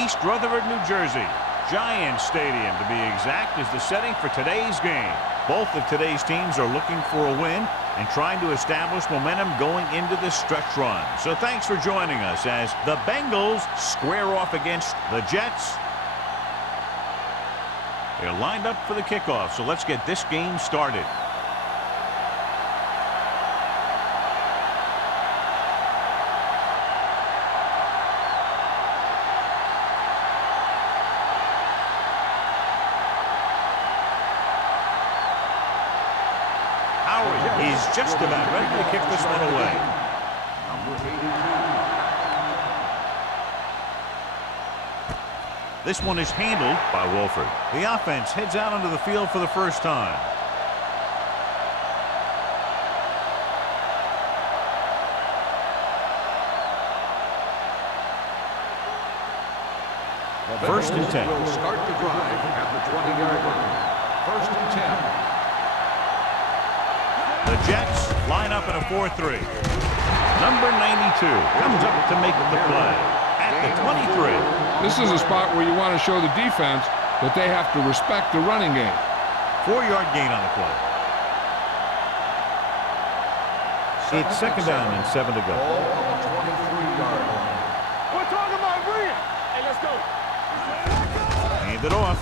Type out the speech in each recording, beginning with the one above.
East Rutherford, New Jersey. Giant Stadium, to be exact, is the setting for today's game. Both of today's teams are looking for a win and trying to establish momentum going into this stretch run. So thanks for joining us as the Bengals square off against the Jets. They're lined up for the kickoff, so let's get this game started. He's just about ready to kick this one away. This one is handled by Wolford. The offense heads out onto the field for the first time. First and 10. Will start the drive at the 20-yard line. First and 10. The Jets line up in a 4-3. Number 92 comes up to make the play at the 23. This is a spot where you want to show the defense that they have to respect the running game. 4-yard gain on the play. It's second down and 7 to go. Ball on the 23-yard line. We're talking about brilliant. Hey, let's go. Hand it off.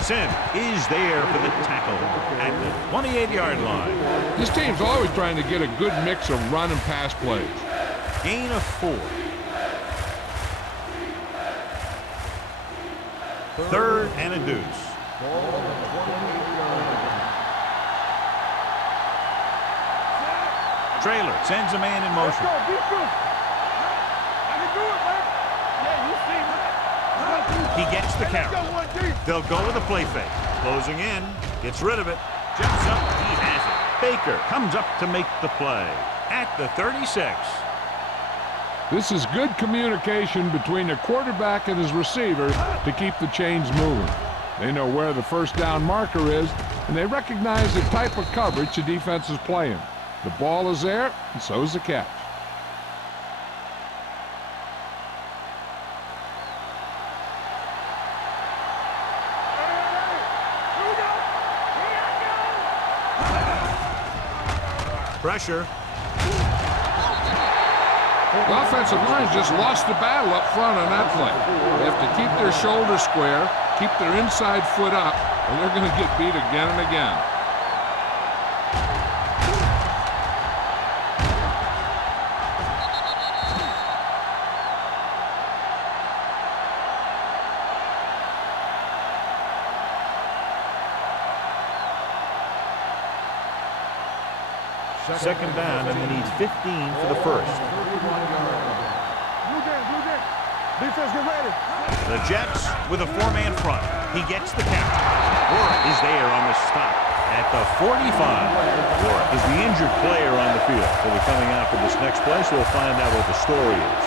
Sim is there for the tackle at the 28-yard line. This team's always trying to get a good mix of run and pass plays. Gain of 4. Third and a deuce. Ball on the 28-yard line. Trailer sends a man in motion. Let's go, defense. I can do it, man. Yeah, you see me. He gets the carry. They'll go with a play fake. Closing in. Gets rid of it. Jumps up. He has it. Baker comes up to make the play at the 36. This is good communication between the quarterback and his receiver to keep the chains moving. They know where the first down marker is, and they recognize the type of coverage the defense is playing. The ball is there, and so is the catch. Pressure. The offensive line just lost the battle up front on that play. They have to keep their shoulders square, keep their inside foot up, or they're going to get beat again and again. Second down, and they need 15 for the first. Defense, get ready. The Jets with a 4-man front. He gets the catch. Warwick is there on the stop at the 45. Warwick is the injured player on the field. He'll be coming out for this next play, so we'll find out what the story is.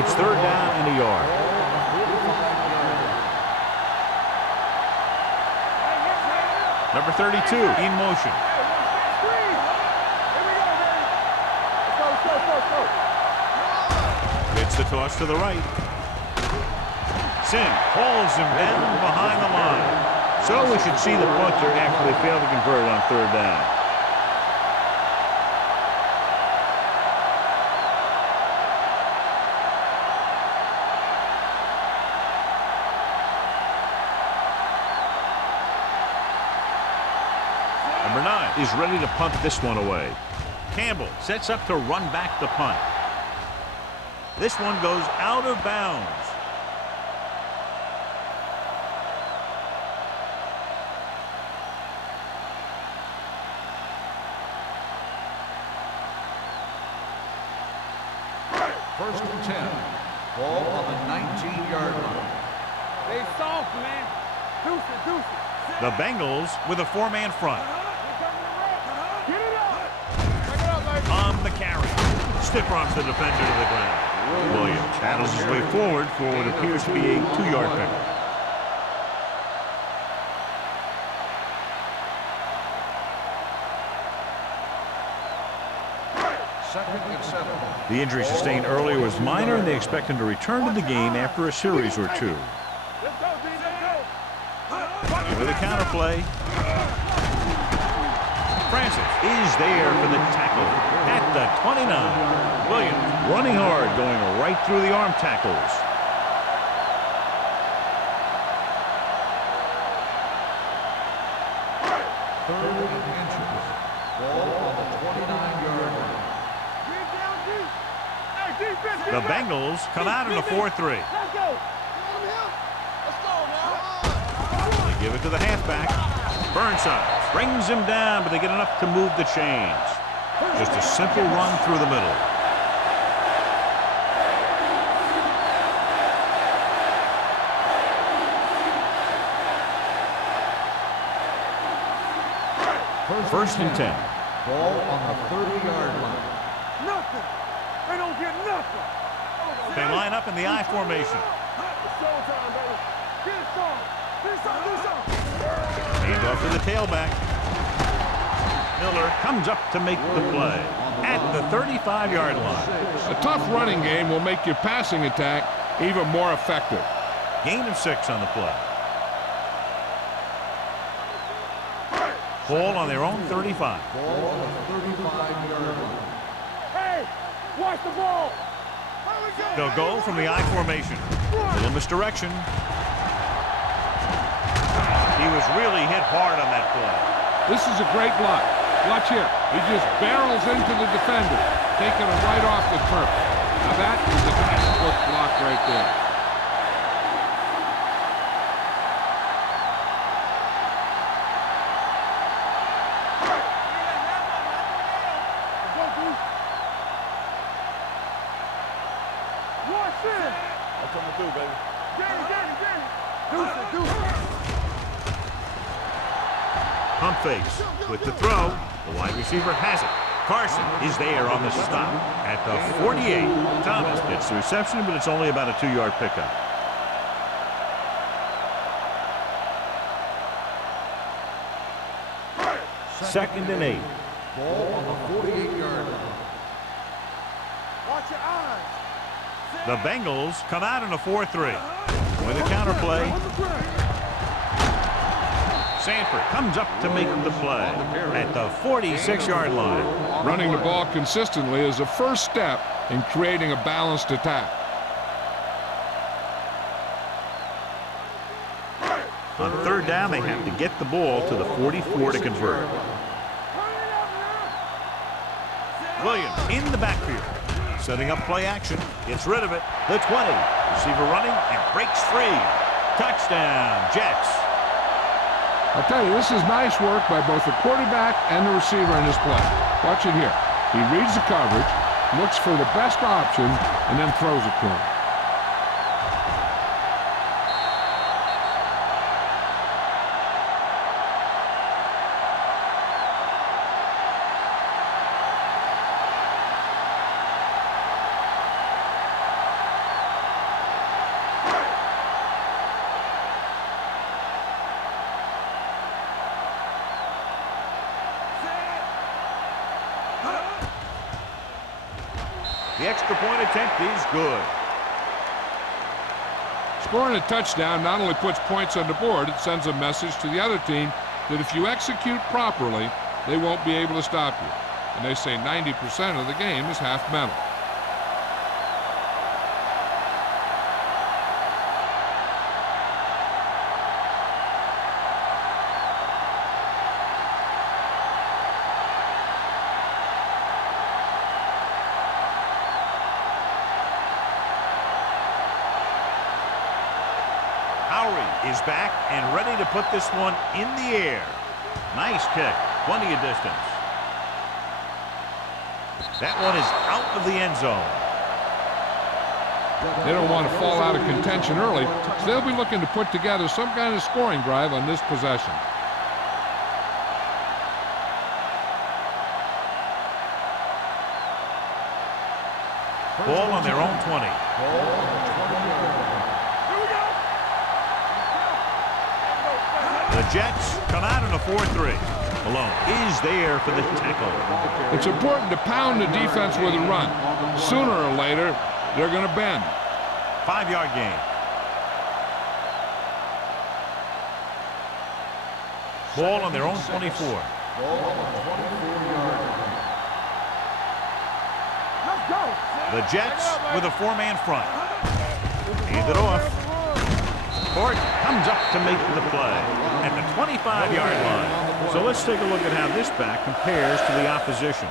It's third down and a yard. Number 32 in motion. Gets the toss to the right. Sim hauls him down behind the line. So we should see the punter actually fail to convert on third down. Number 9 is ready to punt this one away. Campbell sets up to run back the punt. This one goes out of bounds. First and 10. Ball on the 19-yard line. They soft, man. Deuce it, deuce it. The Bengals with a 4-man front. Get it up. On the carry. Stiff arms the defender to the ground. Williams battles his way forward for what appears to be a 2-yard pickup. Second and 7. The injury sustained earlier was minor, and they expect him to return to the game after a series or two. Let's go, D. Let's go. With a counter play. Francis is there for the tackle at the 29. Williams running hard, going right through the arm tackles. Third and inches. Ball on the 29-yard line. Get down deep. Hey, defense, get The back. Bengals come out in a 4-3. Let's go. Let's go now. They give it to the halfback. Burnside brings him down, but they get enough to move the chains. Just a simple run through the middle. First and 10. Ball on the 30-yard line. Nothing. They don't get nothing. They line up in the I formation. It's showtime, baby. Get some. Get some. Do some. Hand off to the tailback. Miller comes up to make the play at the 35-yard line. A tough running game will make your passing attack even more effective. Gain of 6 on the play. Ball on their own 35. Ball on the 35-yard line. Hey, watch the ball. They'll go from the I formation. Little misdirection. He was really hit hard on that play. This is a great block. Watch here. He just barrels into the defender, taking him right off the turf. Now that is a textbook block right there. Watch this. I'm coming through, baby. Danny. Deuce it. Pump fakes with the throw. The wide receiver has it. Carson is there on the stop at the 48. Thomas gets the reception, but it's only about a 2-yard pickup. Second and 8. Ball on the 48-yard line. Watch your eyes. The Bengals come out in a 4-3 with a counter play. Sanford comes up to make the play at the 46-yard line. Running the ball consistently is the first step in creating a balanced attack. On third down, they have to get the ball to the 44 to convert. Williams in the backfield, setting up play action. Gets rid of it. The 20. Receiver running and breaks free. Touchdown, Jets. I'll tell you, this is nice work by both the quarterback and the receiver in this play. Watch it here. He reads the coverage, looks for the best option, and then throws it to him. The extra point attempt is good. Scoring a touchdown not only puts points on the board, it sends a message to the other team that if you execute properly, they won't be able to stop you. And they say 90% of the game is half mental. Is back and ready to put this one in the air. Nice kick. Plenty of distance. That one is out of the end zone. They don't want to fall out of contention early, so they'll be looking to put together some kind of scoring drive on this possession. Ball on their own 20. Ball on the 20-yard line. The Jets come out in a 4-3. Malone is there for the tackle. It's important to pound the defense with a run. Sooner or later, they're going to bend. 5-yard gain. Ball on their own 24. Ball on the 24-yard line. Let's go. The Jets with a 4-man front. Hand it off. Ford comes up to make the play at the 25-yard line. So let's take a look at how this back compares to the opposition.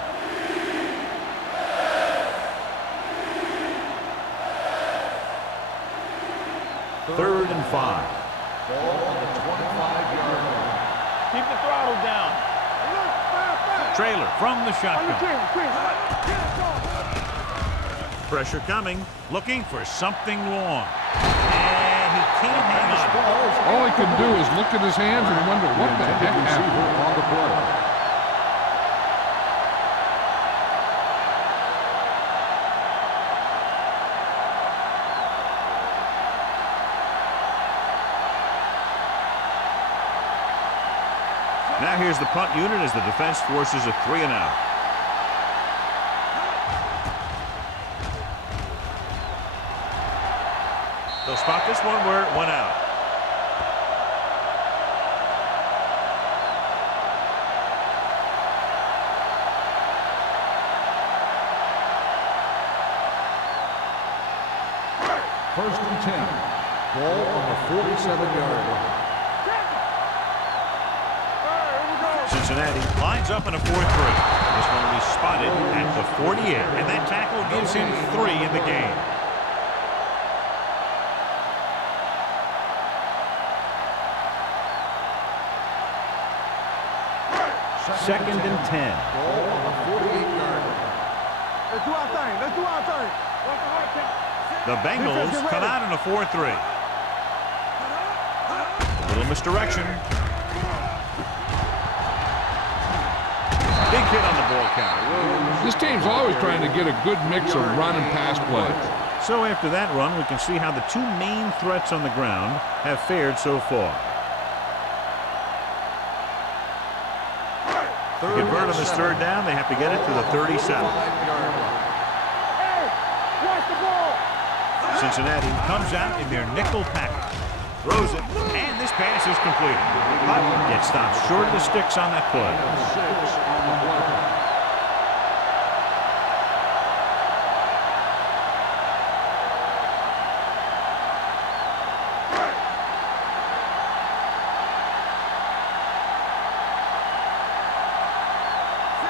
Third and 5. Ball on the 25-yard line. Keep the throttle down. Trailer from the shotgun. Pressure coming, looking for something long. And he can't hang on. All he can do is look at his hands and wonder what the heck happened. On the play. Now here's the punt unit as the defense forces a 3-and-out. They'll spot this one where it went out. First and 10. Ball on the 47-yard line. Cincinnati lines up in a 4-3. This one will be spotted at the 48, and that tackle gives him 3 in the game. Second and 10. Ball on the 48-yard line. Let's do our thing. Let's do our thing. The Bengals come out in a 4-3. Little misdirection. Big hit on the ball counter. This team's always trying to get a good mix of run and pass plays. So after that run, we can see how the two main threats on the ground have fared so far. To convert on this third down, they have to get it to the 37. Hey, watch the ball. Cincinnati comes out in their nickel package. Throws it, and this pass is completed. But gets stopped short of the sticks on that play. 6 on the play.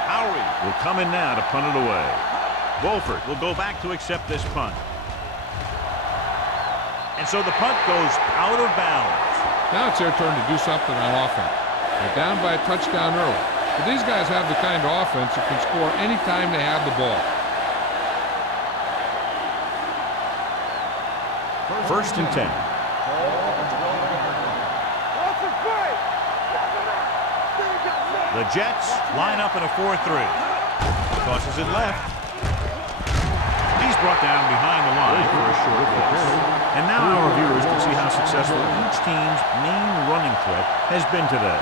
Howery will come in now to punt it away. Wolford will go back to accept this punt. And so the punt goes out of bounds. Now it's their turn to do something on offense. They're down by a touchdown early. But these guys have the kind of offense that can score anytime they have the ball. First and 10. The Jets line up in a 4-3. Tosses it left. He's brought down behind the line for a short loss. And now our viewers can see how successful each team's main running threat has been today.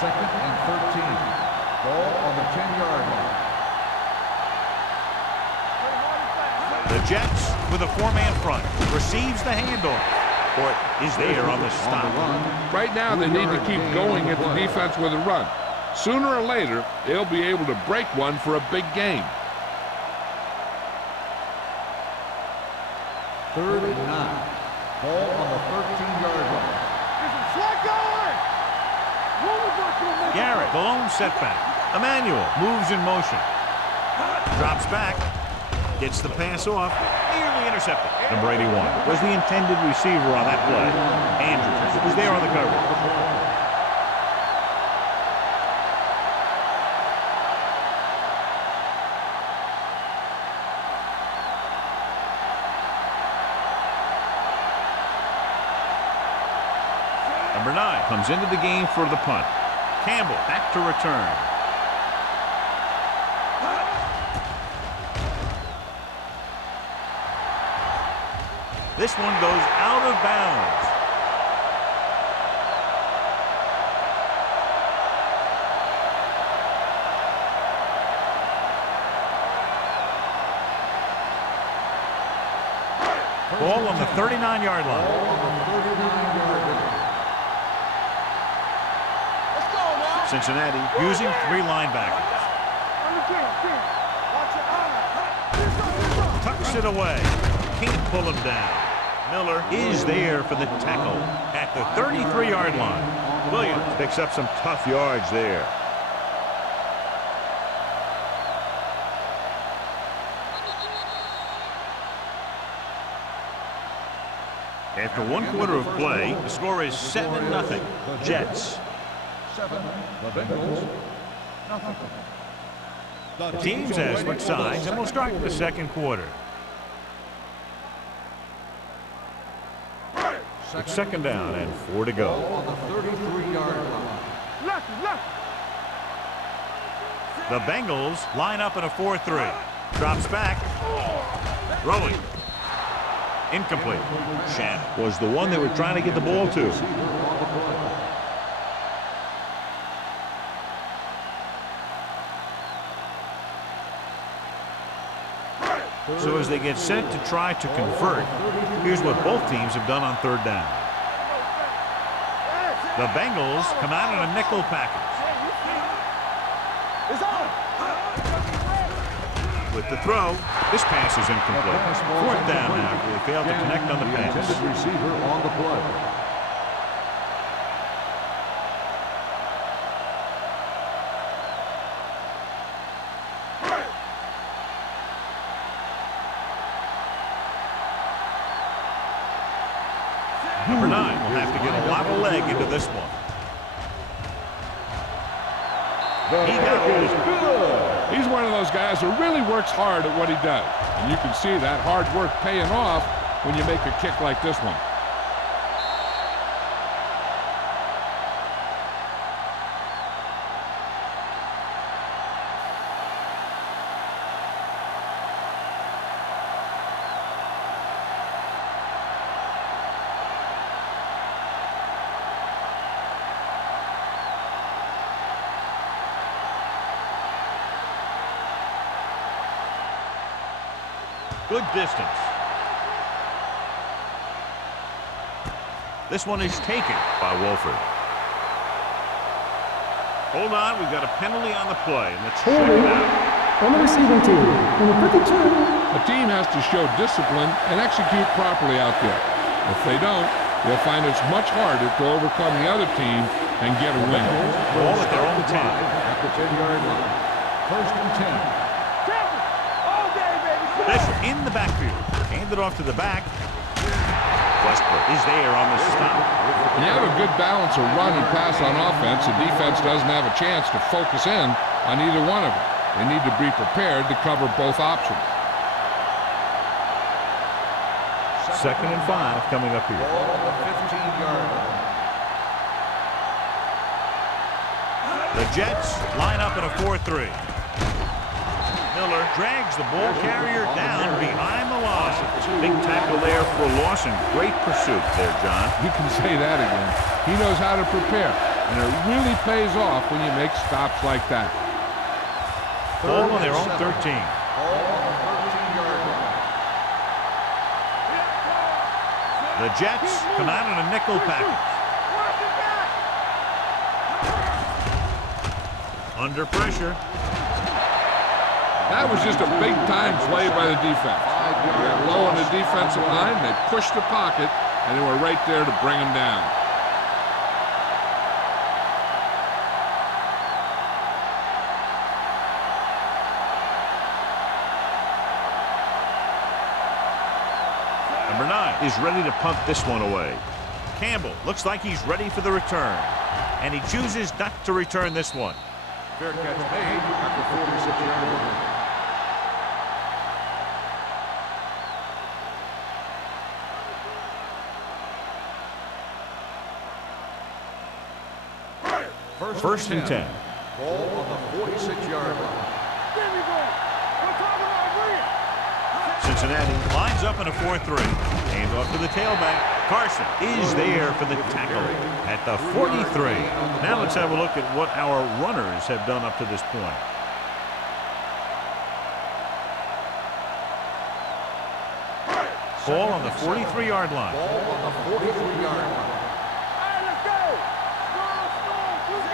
Second and 13. Ball on the 10-yard line. The Jets with a 4-man front receives the handoff. Fort is there on the stop. Right now they need to keep going at the defense with a run. Sooner or later, they'll be able to break one for a big game. Third and 9. Ball on the 13-yard line. Garrett, the lone setback. Emmanuel moves in motion. Drops back. Gets the pass off. Nearly intercepted. Number 81 was the intended receiver on that play. Andrews was there on the cover. Number 9 comes into the game for the punt. Campbell back to return. This one goes out of bounds. Ball on the 39-yard line. Let's go now. Cincinnati using 3 linebackers. Tucks it away. Can't pull him down. Miller is there for the tackle at the 33-yard line. Williams picks up some tough yards there. After 1 quarter of play, the score is 7-0. Jets. 7, the Bengals, nothing. The teams have switched sides, and we'll start the second quarter. It's second down and 4 to go. On the 33-yard line. The Bengals line up in a 4-3. Drops back. Throwing. Incomplete. Shannon was the one they were trying to get the ball to. So as they get set to try to convert, here's what both teams have done on 3rd down. The Bengals come out in a nickel package. With the throw, this pass is incomplete. 4th down now after they failed to connect on the pass. Intended receiver on the play. Number 9 will have to get a lot of leg into this one. He got hold. He's one of those guys who really works hard at what he does. And you can see that hard work paying off when you make a kick like this one. Good distance. This one is taken by Wolford. Hold on, we've got a penalty on the play. Let's check it out. On the receiving team, number 52. A team has to show discipline and execute properly out there. If they don't, they'll find it's much harder to overcome the other team and get a win. Ball at their own 10. At the 10-yard line. 1st and 10. This in the backfield. Handed off to the back. Westbrook is there on the stop. When you have a good balance of run and pass on offense, the defense doesn't have a chance to focus in on either one of them. They need to be prepared to cover both options. 2nd and 5 coming up here. Ball on the 15-yard line. The Jets line up in a 4-3. Miller drags the ball carrier down behind the line. Big tackle there for a loss and great pursuit there, John. You can say that again. He knows how to prepare, and it really pays off when you make stops like that. Ball on their own 13. Ball on the 13-yard line. The Jets come out in a nickel package. Under pressure. That was just a big-time play by the defense. They got low on the defensive line, they pushed the pocket, and they were right there to bring him down. Number 9 is ready to punt this one away. Campbell looks like he's ready for the return, and he chooses not to return this one. Fair catch made at the 46-yard line. First and 10. Ball on the 46-yard line. Cincinnati lines up in a 4-3. Hands off to the tailback. Carson is there for the tackle at the 43. Now let's have a look at what our runners have done up to this point. Ball on the 43-yard line. Ball on the 43-yard line.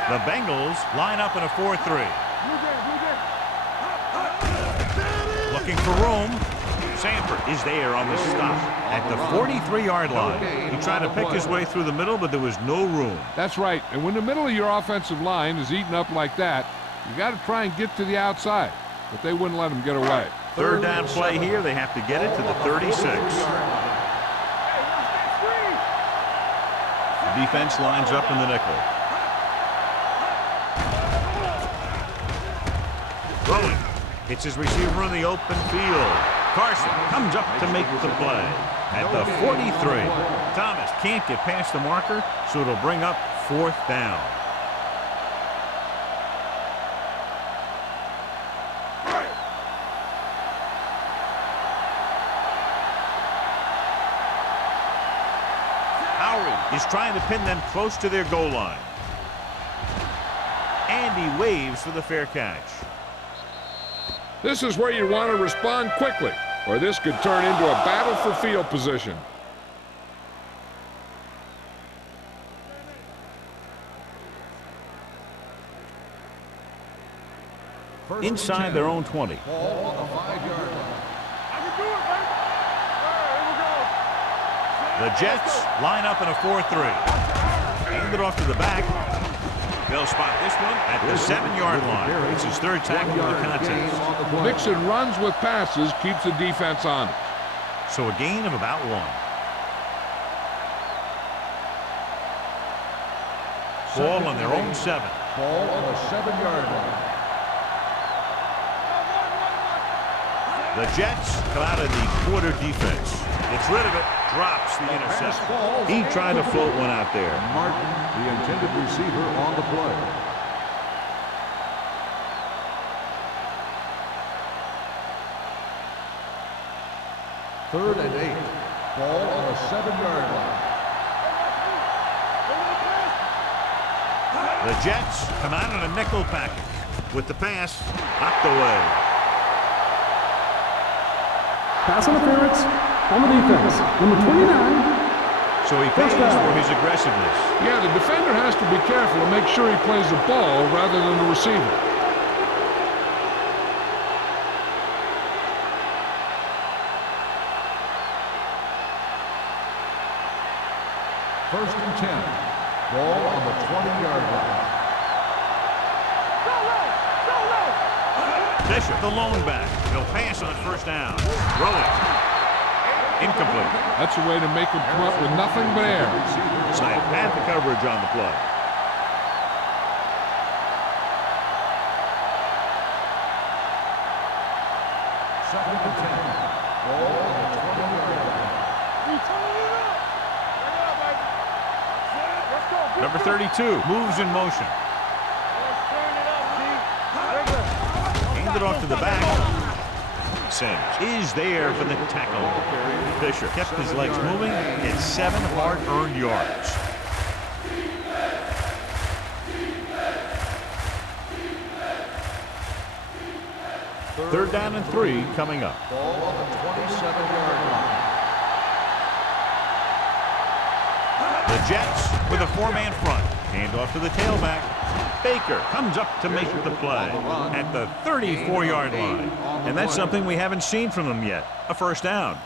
The Bengals line up in a 4-3. Looking for room. Sanford is there on the stop at the 43-yard line. He tried to pick his way through the middle, but there was no room. That's right. And when the middle of your offensive line is eaten up like that, you got to try and get to the outside. But they wouldn't let him get away. Third down play here. They have to get it to the 36. The defense lines up in the nickel. Throwing. Hits his receiver in the open field. Carson comes up to make the play at the 43. Thomas can't get past the marker, so it'll bring up fourth down. Howery is trying to pin them close to their goal line. And he waves for the fair catch. This is where you want to respond quickly, or this could turn into a battle for field position. Inside their own 20. Ball on the 5-yard line. The Jets line up in a 4-3. Hand it off to the back. They'll spot this one at the 7-yard line. It's his third tackle of the contest. Mixing runs with passes keeps the defense honest. So a gain of about 1. Ball on their own 7. Ball on the 7-yard line. The Jets come out of the quarter defense. Gets rid of it, drops the interception. He tried to float one out there. Martin, the intended receiver, on the play. Third and 8. Ball on the 7-yard line. The Jets come out in a nickel package with the pass knocked away. Pass interference on the defense. Number 29. So he pays for his aggressiveness. Yeah, the defender has to be careful to make sure he plays the ball rather than the receiver. First and 10. Ball on the 20-yard line. Bishop, the lone back. He'll pass on first down. Rolling. Incomplete. That's a way to make him come up with nothing but air. Snipe had the coverage on the play. Second and 10. Ball on the 20-yard line. Number 32 moves in motion. Hand it off to the back. Sims is there for the tackle. Fisher kept his legs moving and 7 hard-earned yards. Third down and 3 coming up. Ball on the 27-yard line. The Jets with a 4-man front. Hand off to the tailback. Baker comes up to make the play at the 34-yard line. And that's something we haven't seen from them yet. A first down.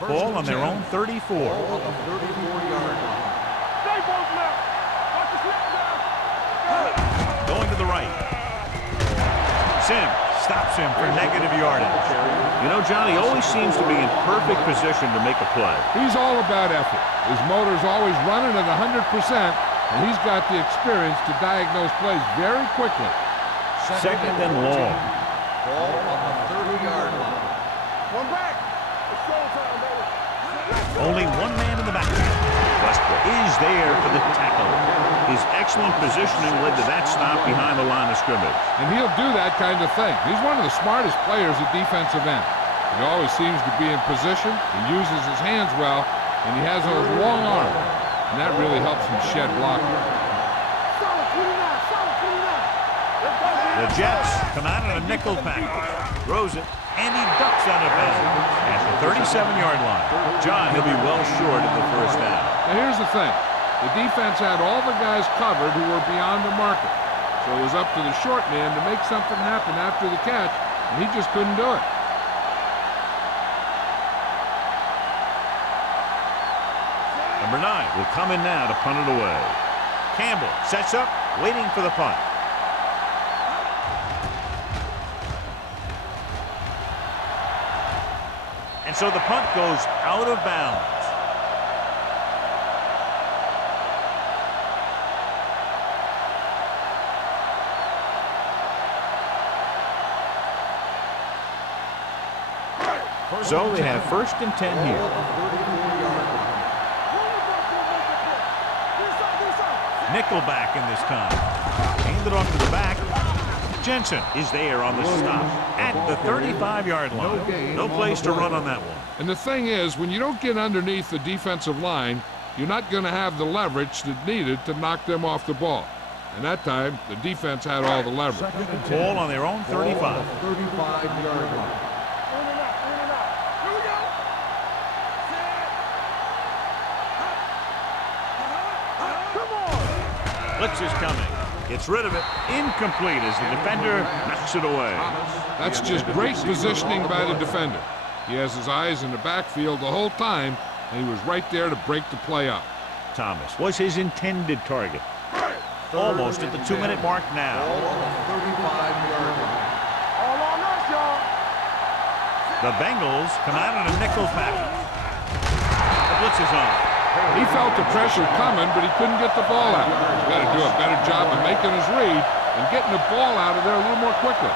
Ball on their own 34. Ball on the 34-yard line. Going to the right. Sim stops him for negative yardage. You know, Johnny always seems to be in perfect position to make a play. He's all about effort. His motor's always running at 100%, and he's got the experience to diagnose plays very quickly. Second and long. Ball on the 30-yard line. One back. It's showtime, baby. Only one man in the backfield. Westbrook is there for the tackle His excellent positioning led to that stop behind the line of scrimmage. And he'll do that kind of thing. He's one of the smartest players at defensive end. He always seems to be in position, he uses his hands well, and he has those long arms. And that really helps him shed blocking. The Jets come out in a nickel package. Throws it, and he ducks out of bounds at the 37-yard line. John, he'll be well short of the first down. Now here's the thing. The defense had all the guys covered who were beyond the marker. So it was up to the short man to make something happen after the catch, and he just couldn't do it. Number 9 will come in now to punt it away. Campbell sets up, waiting for the punt. And so the punt goes out of bounds. So they have 1st and 10 here. Nickelback in this time. Handed off to the back. Jensen is there on the stop at the 35-yard line. No place to run on that one. And the thing is, when you don't get underneath the defensive line, you're not going to have the leverage that's needed to knock them off the ball. And that time, the defense had all the leverage. Ball on their own 35. 35-yard line. Blitz is coming. Gets rid of it. Incomplete as the defender knocks it away. That's just great positioning by the defender. He has his eyes in the backfield the whole time, and he was right there to break the play up. Thomas was his intended target. Almost at the 2-minute mark now. 35-yard line. All on us, y'all. The Bengals come out in a nickel package. The blitz is on. He felt the pressure coming, but he couldn't get the ball out. He's got to do a better job of making his read and getting the ball out of there a little more quickly.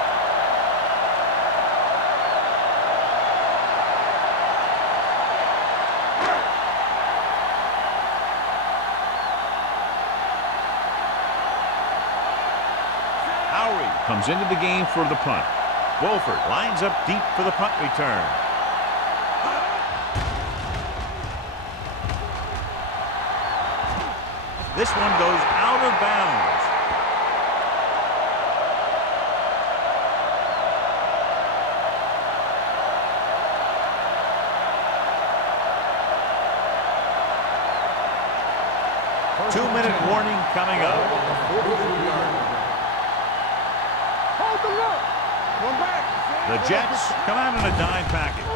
Howie comes into the game for the punt. Wolford lines up deep for the punt return. This one goes out of bounds. Two-minute warning coming up. Hold the look. One back. The Jets come out in a dime package.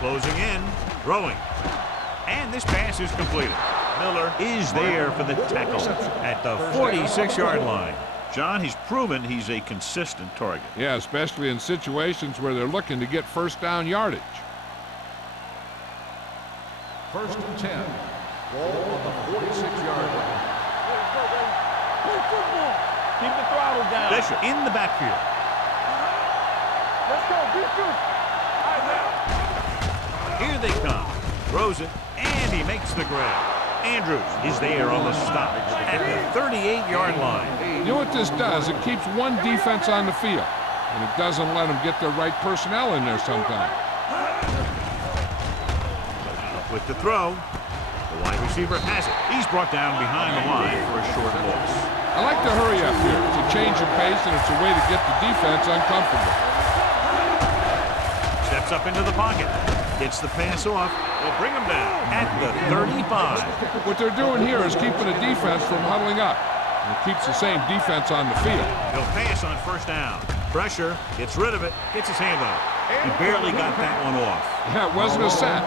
Closing in, throwing. And this pass is completed. Miller is there for the tackle at the 46-yard line. John, he's proven he's a consistent target. Yeah, especially in situations where they're looking to get first down yardage. 1st and 10. Ball on the 46-yard line. Play football. Keep the throttle down. Bishop in the backfield. Let's go. Defense. All right, now. Here they come. Throws it, and he makes the grab. Andrews is there on the stop at the 38-yard line. You know what this does? It keeps one defense on the field, and it doesn't let them get the right personnel in there sometimes. With the throw, the wide receiver has it. He's brought down behind the line for a short loss. I like the hurry up here. It's a change of pace, and it's a way to get the defense uncomfortable. Steps up into the pocket. Gets the pass off. They'll bring him down at the 35. What they're doing here is keeping the defense from huddling up. And it keeps the same defense on the field. He'll pass on first down. Pressure, gets rid of it, gets his hand on it. He barely got that one off. Yeah, it wasn't a sack.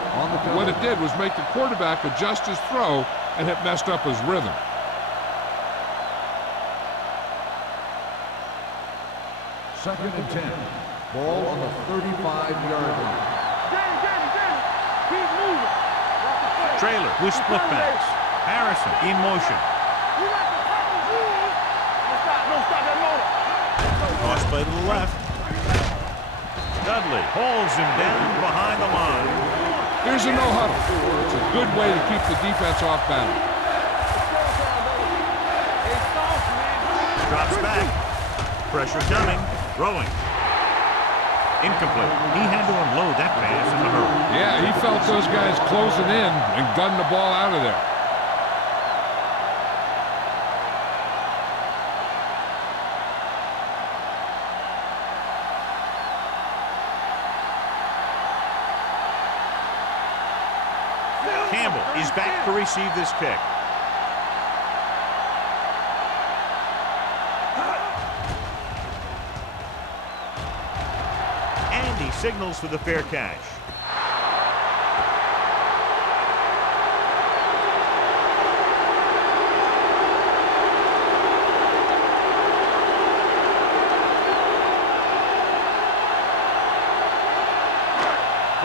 What it did was make the quarterback adjust his throw, and it messed up his rhythm. Second and 10. Ball on the 35-yard line. Keep moving. Trailer with split backs. Harrison in motion. You got the fucking rules. Don't stop that motor. Toss play to the left. Dudley holds him down behind the line. Here's a no huddle. It's a good way to keep the defense off balance. Drops back. Pressure coming. Throwing. Incomplete. He had to unload that pass in a hurry. Yeah, he felt those guys closing in and gunned the ball out of there. Campbell is back to receive this kick. And he signals for the fair catch.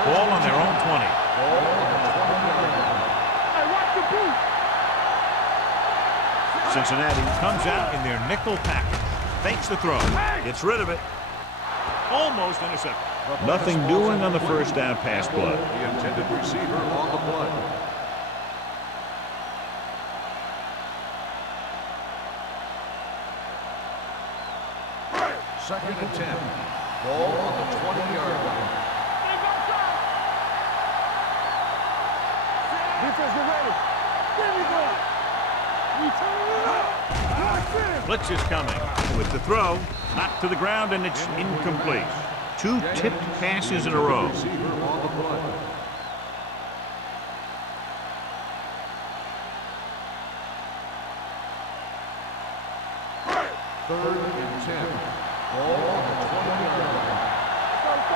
Ball on their own 20. Cincinnati comes out in their nickel package. Fakes the throw. Gets rid of it. Almost intercepted. Nothing doing on the first down pass play. The intended receiver on the play. Second and 10. Ball on the 20-yard line. Defense, get ready. There we go. We turn it up. Blitz is coming with the throw. Knocked to the ground, and it's incomplete. Two tipped passes in a row. Receiver on the play. Third and 10. Ball on the 20-yard line. Go.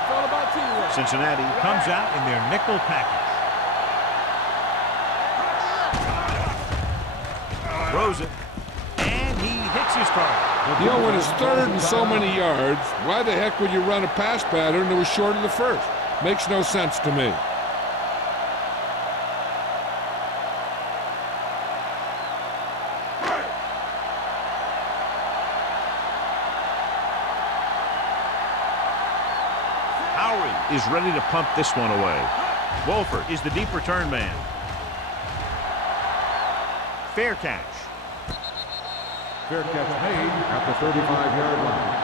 It's all about teamwork. Cincinnati comes out in their nickel package. Throws it, and he hits his target. You know, when it's third and so many yards, why the heck would you run a pass pattern that was short of the first? Makes no sense to me. Howery is ready to pump this one away. Wolford is the deep return man. Fair catch. Fair catch made at the 35-yard line.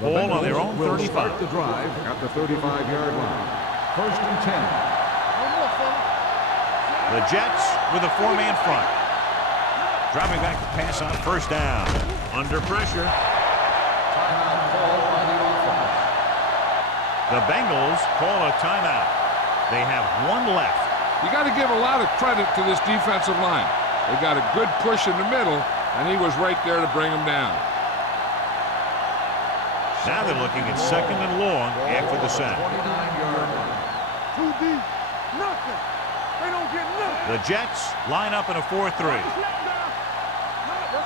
The Ball on their own will 35. start the drive at the 35-yard line. First and 10. The Jets with a four-man front. Dropping back to pass on first down. Under pressure. Timeout call by the offense. The Bengals call a timeout. They have one left. You got to give a lot of credit to this defensive line. They got a good push in the middle, and he was right there to bring them down. Now they're looking at second and long after the sack. 29-yard line. Too deep. Nothing. They don't get nothing. The Jets line up in a 4-3. Let's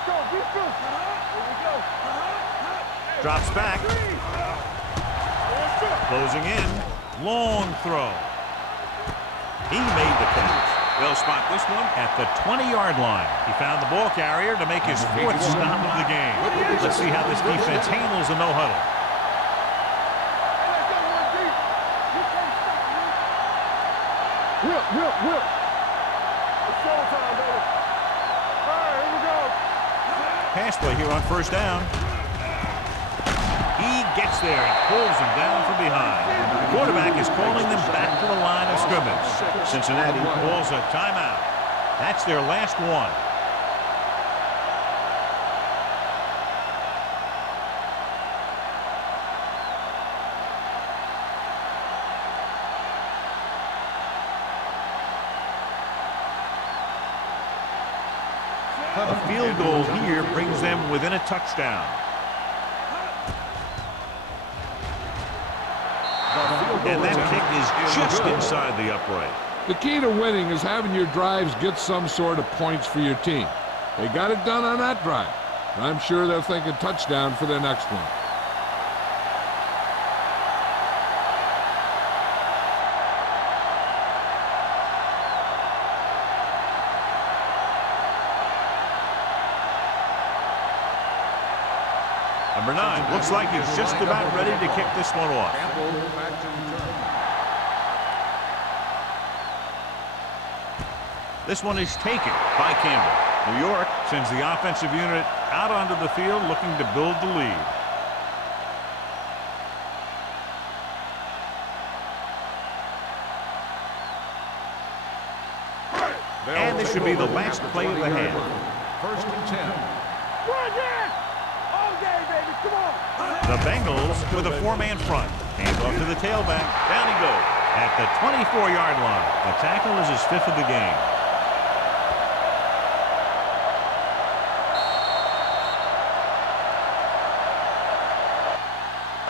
go. Defense. Here we go. Drops back. Closing in. Long throw. He made the catch. They'll spot this one at the 20-yard line. He found the ball carrier to make his fourth stop of the game. Let's see how this defense handles the no-huddle. Whip. It's showtime, baby. All right, here we go. Pass play here on first down. He gets there and pulls him down from behind. The quarterback is calling them back to the line of scrimmage. Cincinnati calls a timeout. That's their last one. A field goal here brings them within a touchdown. And that kick is just inside the upright. The key to winning is having your drives get some sort of points for your team. They got it done on that drive. I'm sure they'll think a touchdown for their next one. Number 9 looks like he's just about ready to kick this one off. Campbell back to return. This one is taken by Campbell. New York sends the offensive unit out onto the field looking to build the lead. And this should be the last play of the half. First and 10. Run here! All day, baby, come on! The Bengals with a 4-man front. Hands off to the tailback. Down he goes at the 24-yard line. The tackle is his 5th of the game.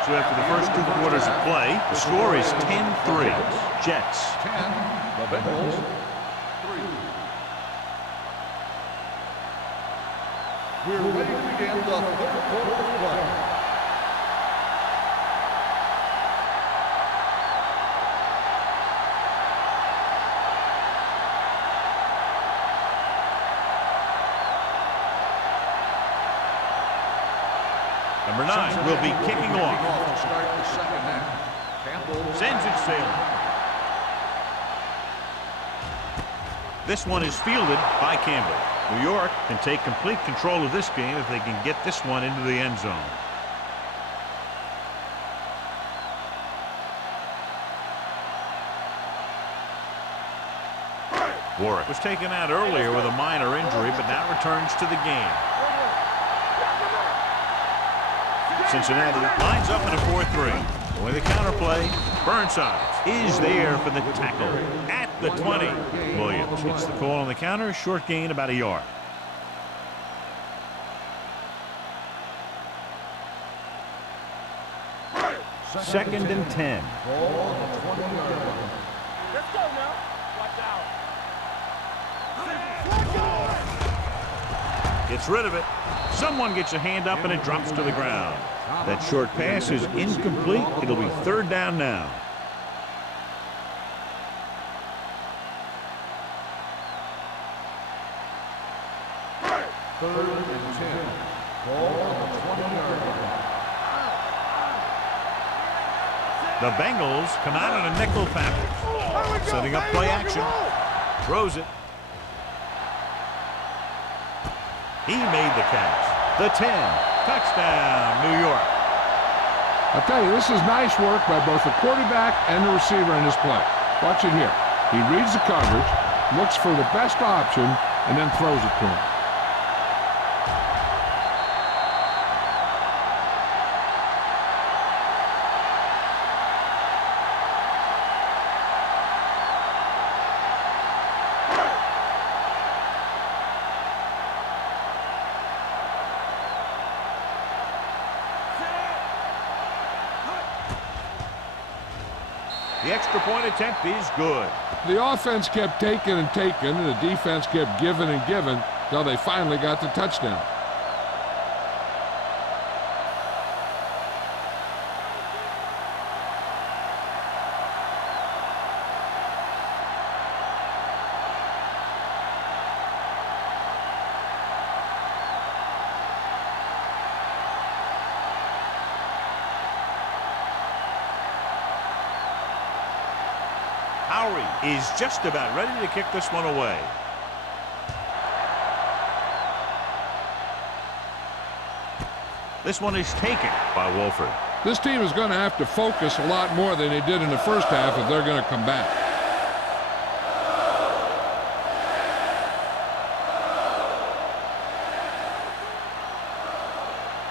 So after the first 2 quarters of play, the score is 10-3. Jets. 10. The Bengals. 3. We're ready to begin the third quarter of play. Number 9 will be kicking off. To start the second half. Campbell Sends it sailing. This one is fielded by Campbell. New York can take complete control of this game if they can get this one into the end zone. Warwick was taken out earlier with a minor injury, but now returns to the game. Cincinnati lines up in a 4-3. With the counterplay, Burnside is there for the tackle at the 20. Williams gets the call on the counter. Short gain, about a yard. Second and 10. ball on the 20-yard line. Let's go now. Watch out. Gets rid of it. Someone gets a hand up and it drops to the ground. That short pass is incomplete. It'll be 3rd down now. Third and 10. Ball on the 20-yard line. The Bengals come out in a nickel package. Setting up play action. Throws it. He made the catch. The 10. Touchdown, New York. I'll tell you, this is nice work by both the quarterback and the receiver in this play. Watch it here. He reads the coverage, looks for the best option, and then throws it to him. The extra point attempt is good. The offense kept taking and taking, and the defense kept giving and giving until they finally got the touchdown. Howery is just about ready to kick this one away. This one is taken by Wolford. This team is going to have to focus a lot more than they did in the first half if they're going to come back.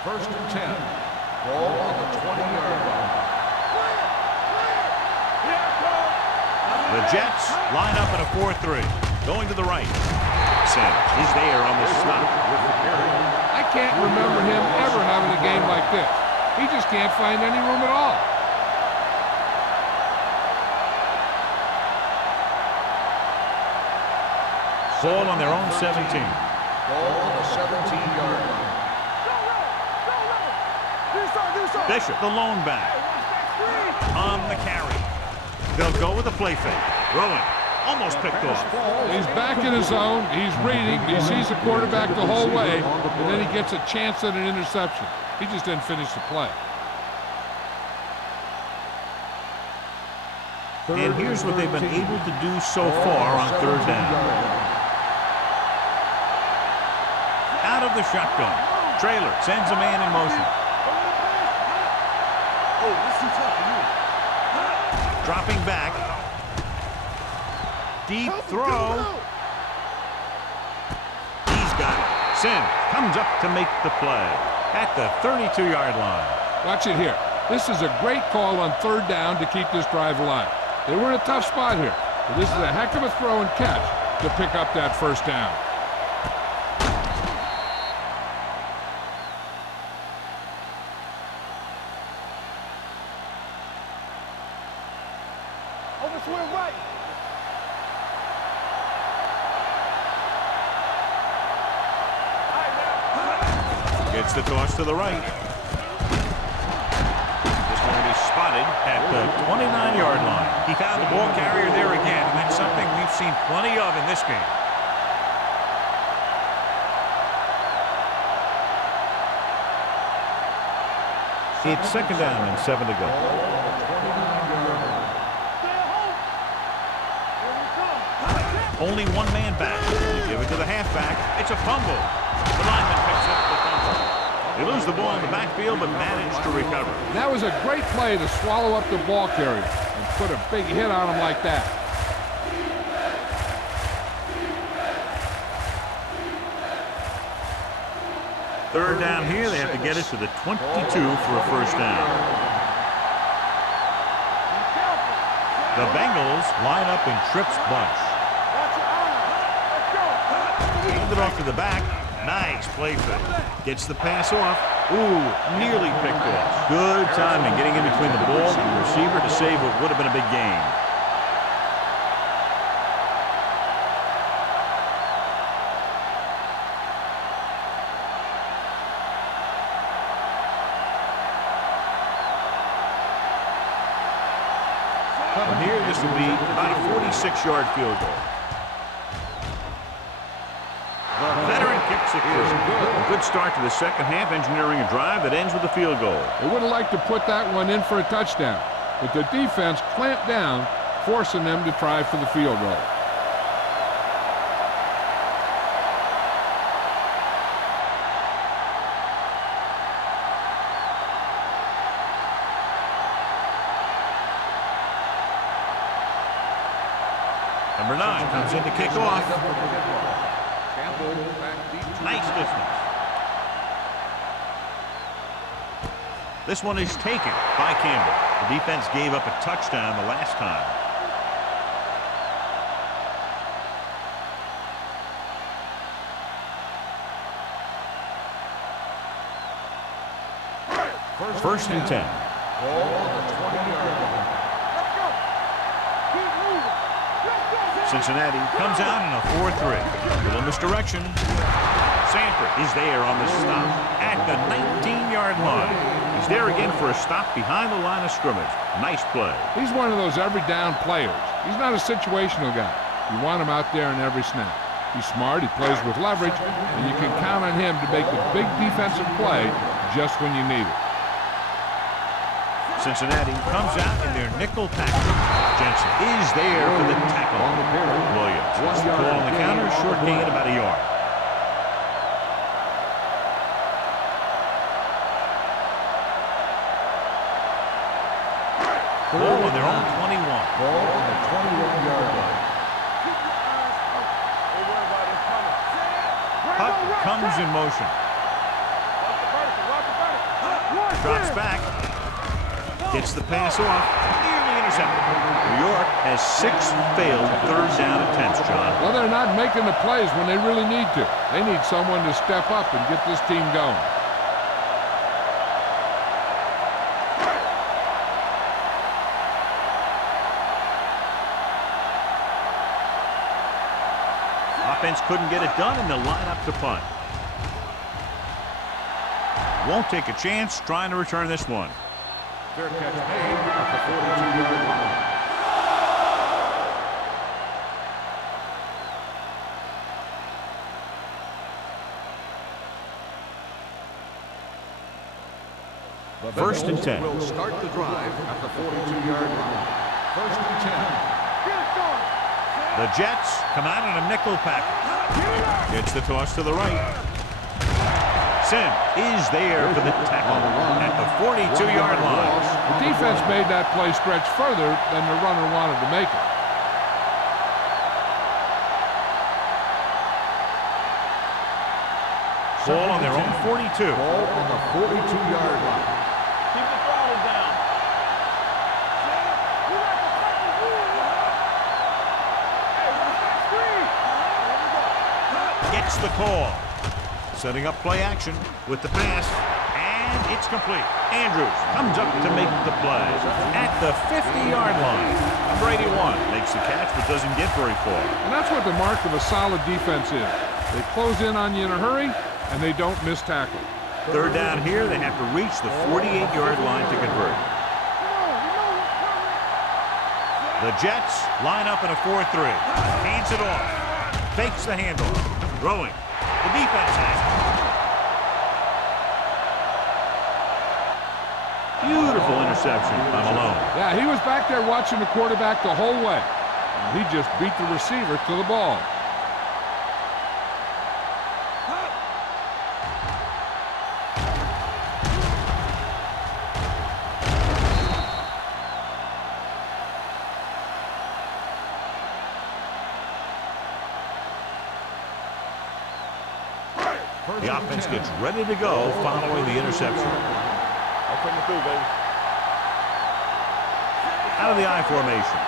First and 10. Ball on the 20-yard line. The Jets line up in a 4-3. Going to the right. Sanders is there on the stop with the carry. I can't remember him ever having a game like this. He just can't find any room at all. Ball on their own 17. Ball on the 17-yard line. Bishop, the lone back. On the carry. They'll go with a play fake. Throwing. Almost picked off. He's back in his zone. He's reading. He sees the quarterback the whole way, and then he gets a chance at an interception. He just didn't finish the play. And here's what they've been able to do so far on third down. Out of the shotgun. Trailer sends a man in motion. Oh, this is tough for you. Dropping back. Deep throw. He's got it. Sin comes up to make the play at the 32-yard line. Watch it here. This is a great call on third down to keep this drive alive. They were in a tough spot here, but this is a heck of a throw and catch to pick up that first down. Over swing right. Gets the toss to the right. This one will be spotted at the 29-yard line. He found the ball carrier there again, and that's something we've seen plenty of in this game. It's second down and 7 to go. Only one man back. They give it to the halfback. It's a fumble. The lineman picks up the fumble. They lose the ball in the backfield, but manage to recover. That was a great play to swallow up the ball carrier and put a big hit on him like that. Third down here, they have to get it to the 22 for a first down. The Bengals line up in trips bunch. Hand it off to the back. Nice play fake. Gets the pass off. Ooh, nearly picked off. Good timing getting in between the ball and the receiver to save what would have been a big gain. From here, this will be about a 46-yard field goal. The veteran kicks it through. A good start to the second half, engineering a drive that ends with a field goal. They would have liked to put that one in for a touchdown, but the defense clamped down, forcing them to try for the field goal. Number 9 comes in to kick off. Nice distance. This one is taken by Campbell. The defense gave up a touchdown the last time. First and 10. Cincinnati comes out in a 4-3. Little misdirection. Sanford is there on the stop at the 19-yard line. He's there again for a stop behind the line of scrimmage. Nice play. He's one of those every down players. He's not a situational guy. You want him out there in every snap. He's smart, he plays with leverage, and you can count on him to make the big defensive play just when you need it. Cincinnati comes out in their nickel package. Jensen is there for the tackle. Williams gets the ball on the counter, short gain about a yard. Ball on their own 21. Ball on the 21-yard line. Puck comes in motion. Drops back. Gets the pass off. Nearly intercepted. New York has 6 failed third down attempts, John. Well, they're not making the plays when they really need to. They need someone to step up and get this team going. Offense couldn't get it done, and they'll line up to punt. Won't take a chance trying to return this one. Fair catch made at the 42-yard line. First and 10. Will start the drive at the 42-yard line. First and 10. The Jets come out in a nickel package. Gets the toss to the right. Sim is there for the tackle at the 42-yard line. The defense made that play stretch further than the runner wanted to make it. Ball on their own 42. Ball on the 42-yard line. Keep the throttle down. Gets the call. Setting up play action with the pass, and it's complete. Andrews comes up to make the play at the 50-yard line. Number 81 makes the catch but doesn't get very far. And that's what the mark of a solid defense is. They close in on you in a hurry, and they don't miss tackle. Third down here, they have to reach the 48-yard line to convert. The Jets line up in a 4-3. Hands it off. Fakes the handoff. Throwing. The defense has it. Beautiful interception by Malone. Yeah, he was back there watching the quarterback the whole way. He just beat the receiver to the ball. The offense gets ready to go following the interception. I'm coming through, baby. Out of the I formation.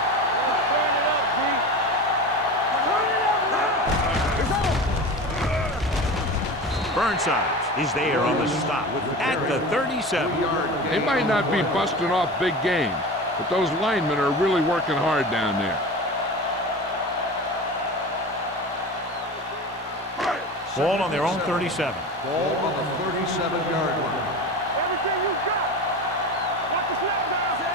Burnside is there on the stop at the 37. They might not be busting off big games, but those linemen are really working hard down there. Ball on their own 37. Ball on the 37-yard line.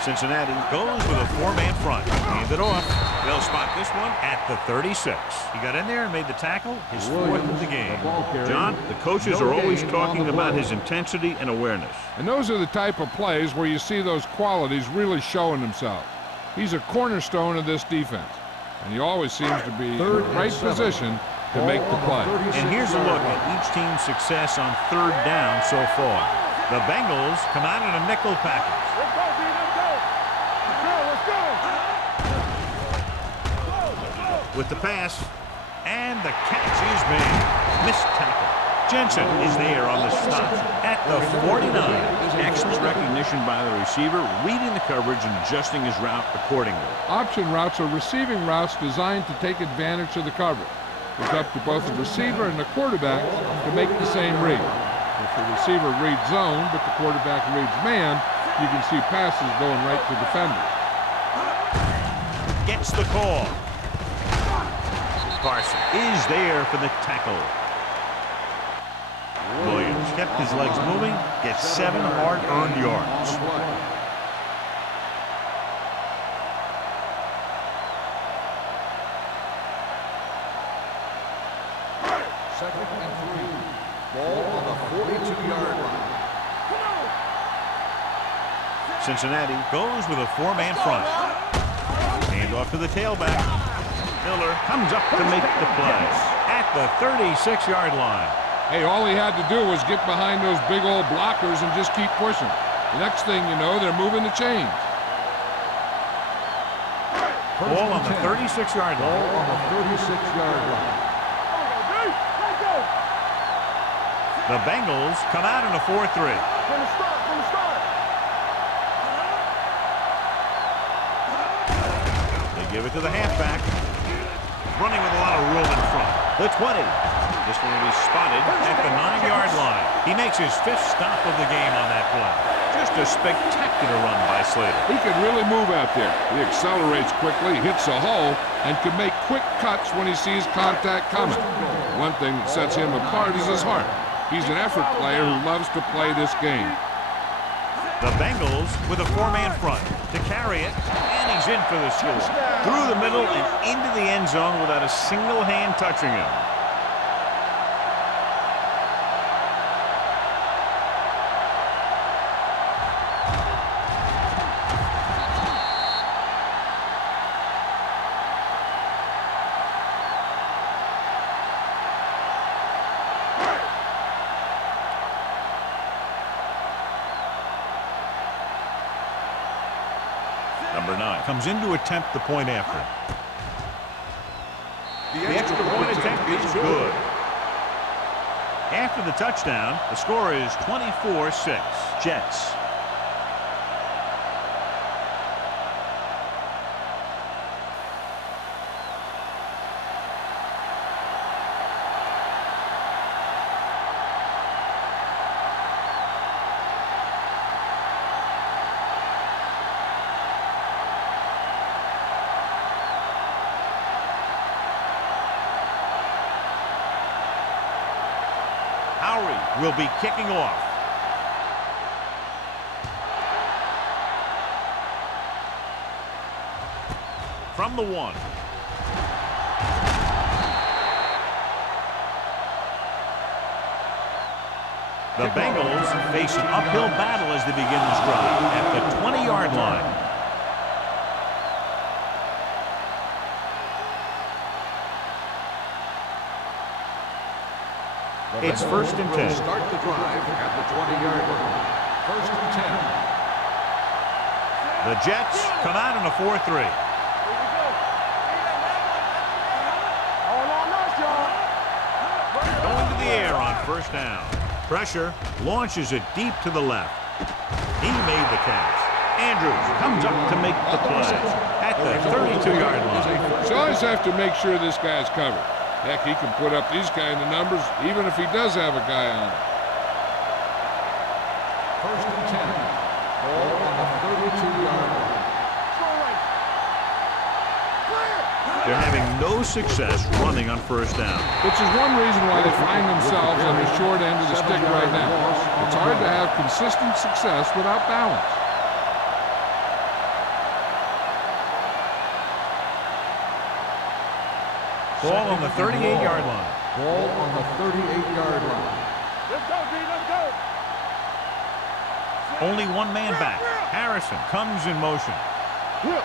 Cincinnati goes with a four-man front. Hand it off. They'll spot this one at the 36. He got in there and made the tackle, his fourth of the game. John, the coaches are always talking about his intensity and awareness. And those are the type of plays where you see those qualities really showing themselves. He's a cornerstone of this defense, and he always seems to be in the right position to make the play. And here's a look at each team's success on third down so far. The Bengals come out in a nickel package. With the pass, and the catch is made. Missed tackle. Jensen is there on the stop at the 49. Excellent recognition by the receiver, reading the coverage and adjusting his route accordingly. Option routes are receiving routes designed to take advantage of the coverage. It's up to both the receiver and the quarterback to make the same read. If the receiver reads zone, but the quarterback reads man, you can see passes going right to defenders. Gets the call. Carson is there for the tackle. Williams kept his legs moving, gets 7 hard-earned yards. Second and 3. Ball on the 42-yard line. Cincinnati goes with a four-man front. Hand off to the tailback. Miller comes up to make the play at the 36-yard line. Hey, all he had to do was get behind those big old blockers and just keep pushing. The next thing you know, they're moving the chains. Ball on the 36-yard line. Ball on the 36-yard line. The Bengals come out in a 4-3. From the start. They give it to the halfback. Running with a lot of room in front. The 20. This one will be spotted at the 9-yard line. He makes his 5th stop of the game on that play. Just a spectacular run by Slater. He can really move out there. He accelerates quickly, hits a hole, and can make quick cuts when he sees contact coming. One thing that sets him apart is his heart. He's an effort player who loves to play this game. The Bengals with a four-man front to carry it, and he's in for the score. Through the middle and into the end zone without a single hand touching him. number 9, comes in to attempt the point after. The extra point attempt is good. After the touchdown, the score is 24-6. Jets. Will be kicking off. From the 1. The Bengals face an uphill battle as they begin this drive at the 20-yard line. It's 1st and 10. Start the drive at the 20-yard line. 1st and 10. The Jets come out in a 4-3. Going to the air on 1st down. Pressure, launches it deep to the left. He made the catch. Andrews comes up to make the play at the 32-yard line. So always have to make sure this guy's covered. Heck, he can put up these kind of numbers even if he does have a guy on him. 1st and 10. Ball on the 32-yard line. They're having no success running on 1st down. Which is one reason why they find themselves on the short end of the stick right now. It's hard to have consistent success without balance. Ball on the 38-yard line. Ball on the 38-yard line. Let's go, D. Let's go. Only one man back. Harrison comes in motion. Will.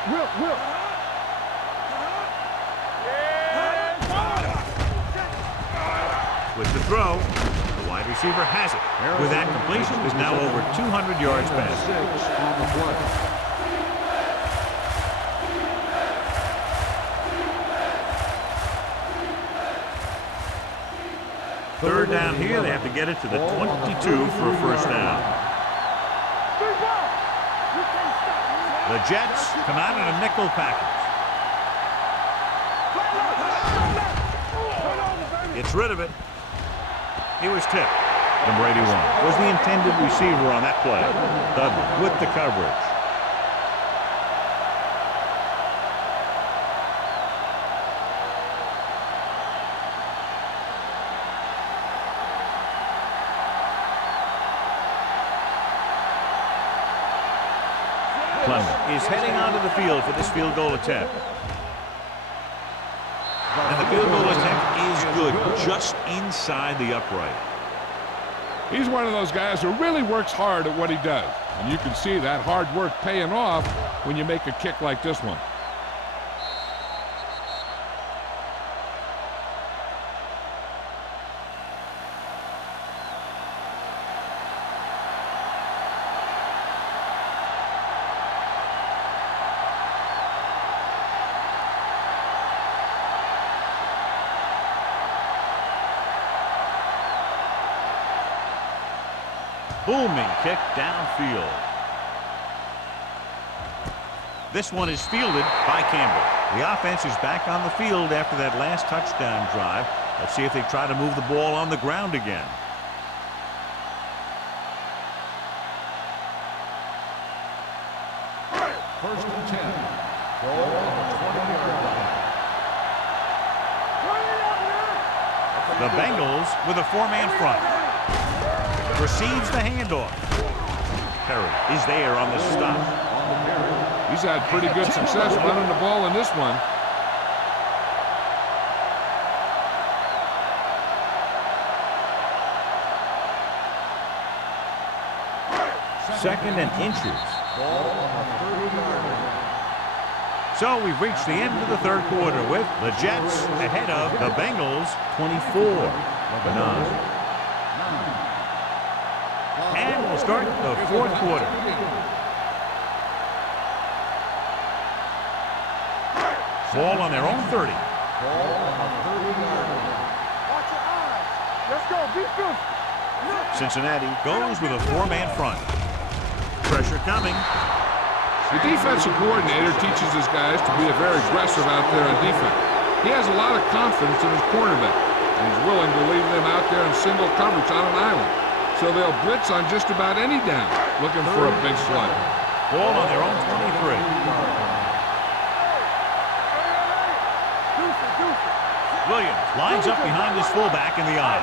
With the throw, the wide receiver has it. With that completion, is now over 200 yards passed. 6 on the play. Third down here, they have to get it to the 22 for a 1st down. The Jets come out in a nickel package. Gets rid of it. He was tipped. Number 81 was the intended receiver on that play. Dudley with the coverage. Clement is heading onto the field for this field goal attempt. And the field goal attempt is good, just inside the upright. He's one of those guys who really works hard at what he does. And you can see that hard work paying off when you make a kick like this one. Booming kick downfield. This one is fielded by Campbell. The offense is back on the field after that last touchdown drive. Let's see if they try to move the ball on the ground again. First and 10. Ball on the 20-yard line. The Bengals with a 4-man front. Receives the handoff. Perry is there on the stop. He's had pretty good success running the ball in this one. Second and inches. Ball on the 30-yard line. So we've reached the end of the third quarter with the Jets ahead of the Bengals 24-9. And we'll start the fourth quarter. Ball on their own 30. Ball on the 30-yard line. Watch your eyes. Let's go. Defense. Cincinnati goes with a 4-man front. Pressure coming. The defensive coordinator teaches his guys to be very aggressive out there on defense. He has a lot of confidence in his cornerback, and he's willing to leave them out there in single coverage on an island. So they'll blitz on just about any down, looking for a big play. Ball on their own 23. Williams lines up behind his fullback in the eye.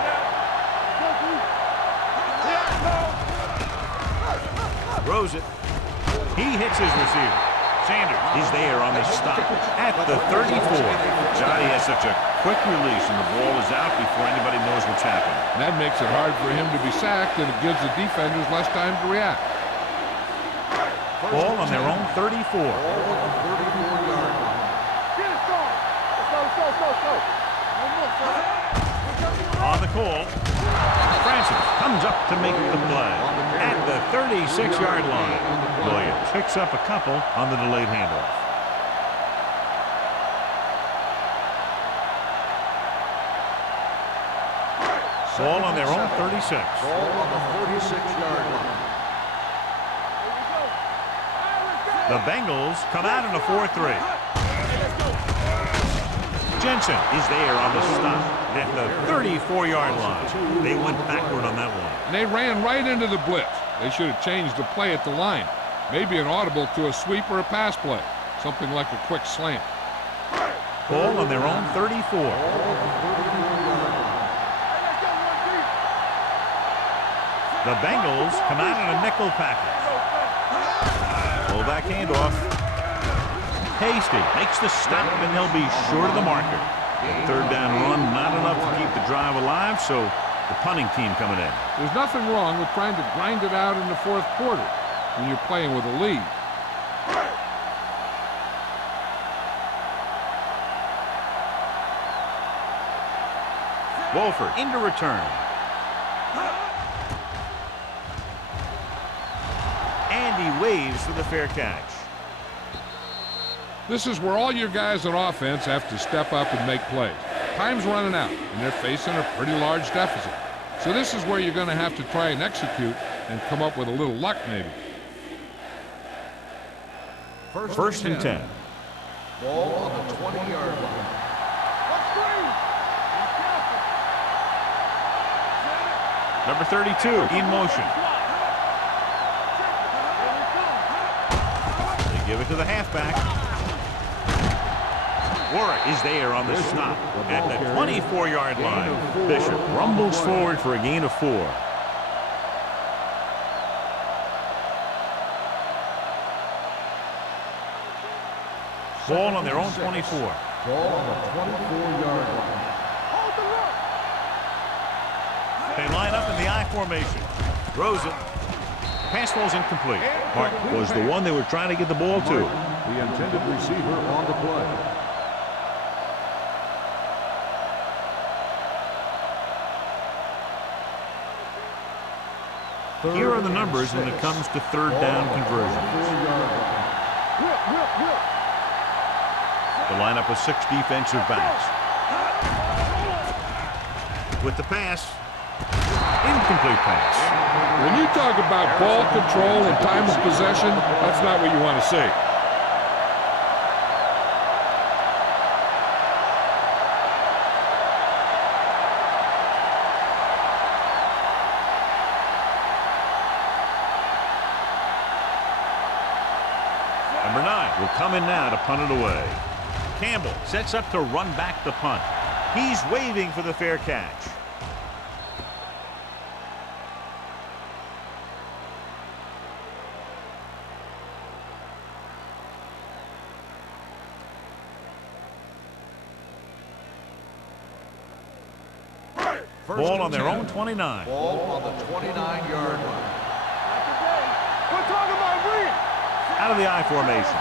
Throws it. He hits his receiver. Sanders is there on the stop at the 34. Johnny has such a quick release, and the ball is out before anybody knows what's happening. And that makes it hard for him to be sacked, and it gives the defenders less time to react. Ball on their own 34. Ball on the 34-yard line. Get it started. Let's go. One more, sir. On the call, Francis comes up to make the play at the 36-yard line. Williams picks up a couple on the delayed handoff. Ball on their own 36. Ball on the 36-yard line. The Bengals come out in a 4-3. Jensen is there on the stop at the 34-yard line. They went backward on that one. And they ran right into the blitz. They should have changed the play at the line. Maybe an audible to a sweep or a pass play. Something like a quick slant. Ball on their own 34. The Bengals come out in a nickel package. Fullback handoff. Hasty makes the stop, and he'll be short of the marker. Third down run, not enough to keep the drive alive, so the punting team coming in. There's nothing wrong with trying to grind it out in the fourth quarter when you're playing with a lead. Wolford into return. And he waves for the fair catch. This is where all your guys on offense have to step up and make plays. Time's running out, and they're facing a pretty large deficit. So this is where you're going to have to try and execute and come up with a little luck, maybe. First and 10. Ball on the 20-yard line. Number 32 in motion. They give it to the halfback. Warwick is there on the stop at the 24-yard line. Bishop rumbles forward for a gain of 4. Ball on their own 24. Ball on the 24-yard line. They line up in the I formation. Throws it. Pass ball's incomplete. Martin was the one they were trying to get the ball to. The intended receiver on the play. Here are the numbers when it comes to third down conversions. The lineup of 6 defensive backs. With the pass. Incomplete pass. When you talk about ball control and time of possession, that's not what you want to see. Number 9 will come in now to punt it away. Campbell sets up to run back the punt. He's waving for the fair catch. Ball on their own 29. Ball on the 29-yard line. We're talking about Reed. Out of the I formation.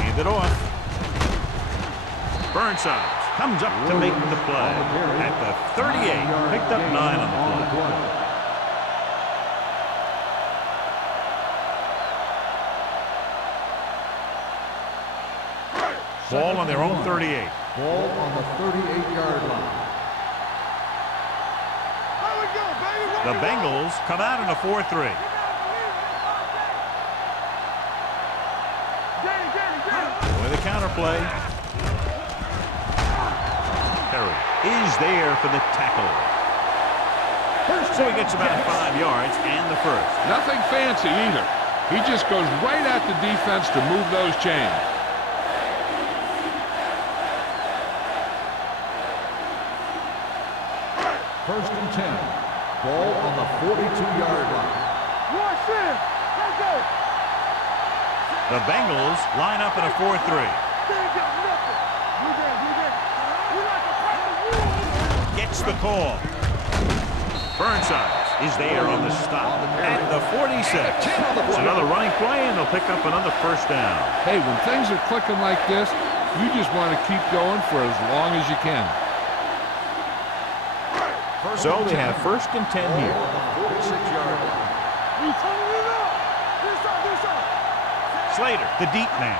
Hand it off. Burnside comes up to make the play at the 38. Picked up 9 on the play. Ball on their own 38. Ball on the 38-yard line. The Bengals come out in a 4-3. With a counter play. Perry is there for the tackle. So he gets about 5 yards and the first. Nothing fancy either. He just goes right at the defense to move those chains. First and 10. Ball on the 42-yard line. The Bengals line up in a 4-3. Gets the call. Burnside is there on the stop at the 46. It's another running play, and they'll pick up another first down. Hey, when things are clicking like this, you just want to keep going for as long as you can. So they have first and 10 here. 46-yard line. Slater, the deep man.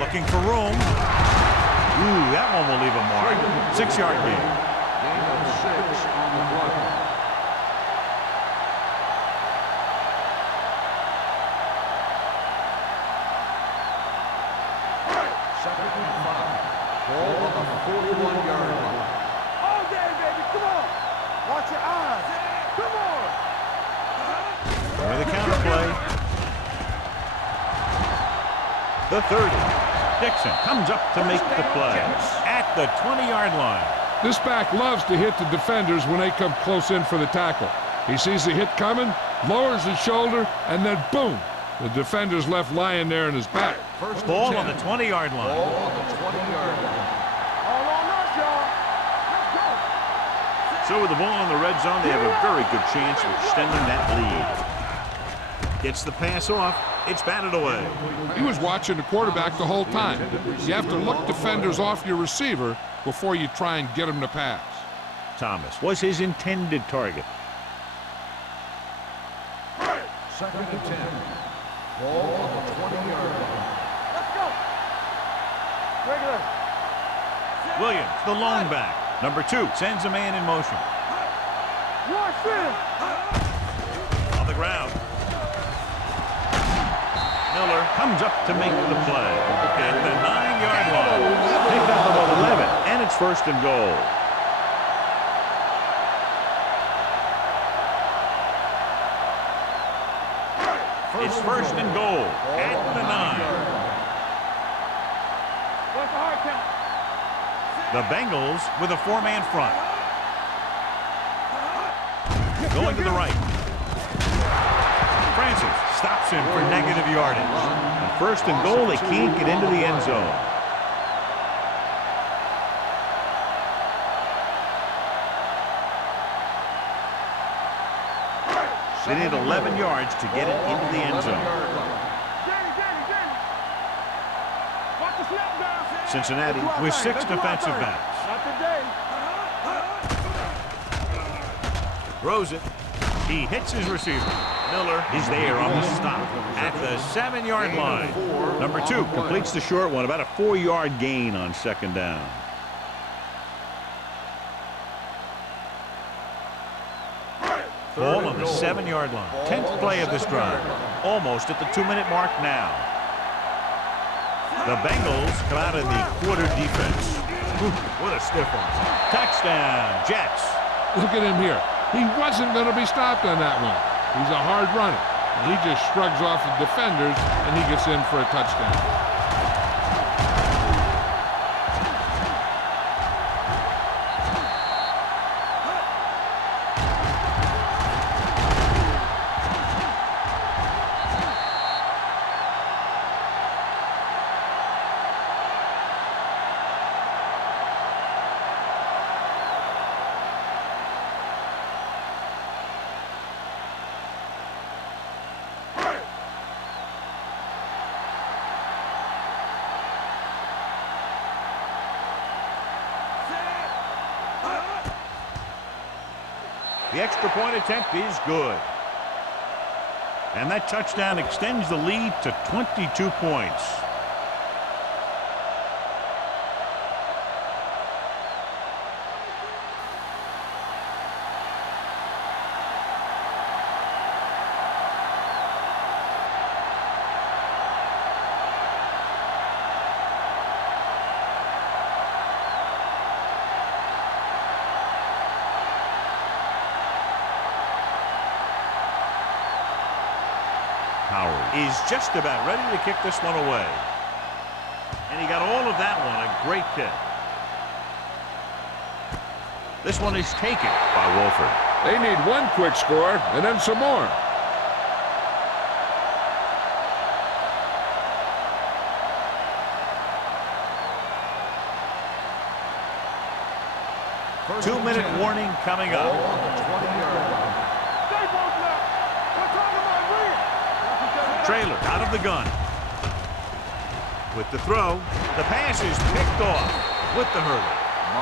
Looking for room. Ooh, that one will leave a mark. 6-yard gain. Gain of 6 on the play. Second and 5. Ball on the 41-yard line. Watch your eyes. Come on. With a counter play. The 30. Dixon comes up to make the play at the 20-yard line. This back loves to hit the defenders when they come close in for the tackle. He sees the hit coming, lowers his shoulder, and then boom, the defender's left lying there in his back. First Ball on the 20-yard line. Ball on the 20-yard line. All on us, y'all. Let's go. So with the ball in the red zone, they have a very good chance of extending that lead. Gets the pass off. It's batted away. He was watching the quarterback the whole time. You have to look defenders off your receiver before you try and get him to pass. Thomas was his intended target. Second and 10. Ball on the 20-yard line. Let's go. Regular. Williams, the lone back. Number 2 sends a man in motion. Watch him. On the ground. Miller comes up to make the play at the 9-yard line. Picked up about 11, and it's first and goal. It's first and goal at the 9. What's the hard count? The Bengals with a 4-man front. Going to the right. Francis stops him for negative yardage. And first and goal, they can't get into the end zone. They need 11 yards to get it into the end zone. Watch the snap down. Cincinnati with 6 defensive backs. Not today. Throws it. He hits his receiver. Miller is there on the stop at the 7-yard line. Number 2 completes the short one, about a 4-yard gain on second down. Ball on the 7-yard line. 10th play of this drive. Almost at the 2-minute mark now. The Bengals come out in the quarter defense. What a stiff one. Touchdown, Jets. Look at him here. He wasn't going to be stopped on that one. He's a hard runner. He just shrugs off the defenders, and he gets in for a touchdown. The extra point attempt is good. And that touchdown extends the lead to 22 points. is just about ready to kick this one away. And he got all of that one. A great kick. This one is taken by Wolford. They need one quick score and then some more. First 2-minute 10. warning coming Ball up. on the 20-yard line. Stay both left. We're talking about real. Trailer out of the gun. With the throw, the pass is picked off with the hurdle.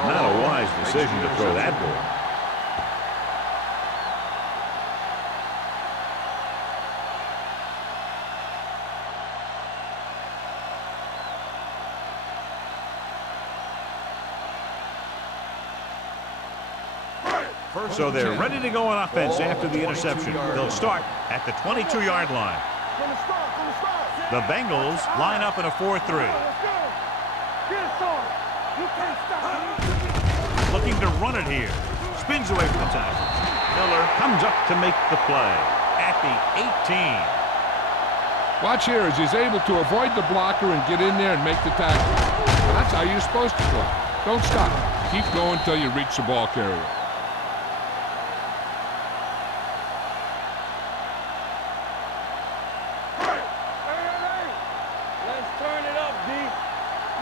Not a wise decision to throw that ball. So they're ready to go on offense after the interception. They'll start at the 22-yard line. From the start. The Bengals line up in a 4-3. Let's go. Get it on. You can't stop. Looking to run it here. Spins away from the tackle. Miller comes up to make the play at the 18. Watch here as he's able to avoid the blocker and get in there and make the tackle. That's how you're supposed to play. Don't stop. Keep going until you reach the ball carrier. Let's turn it up, D.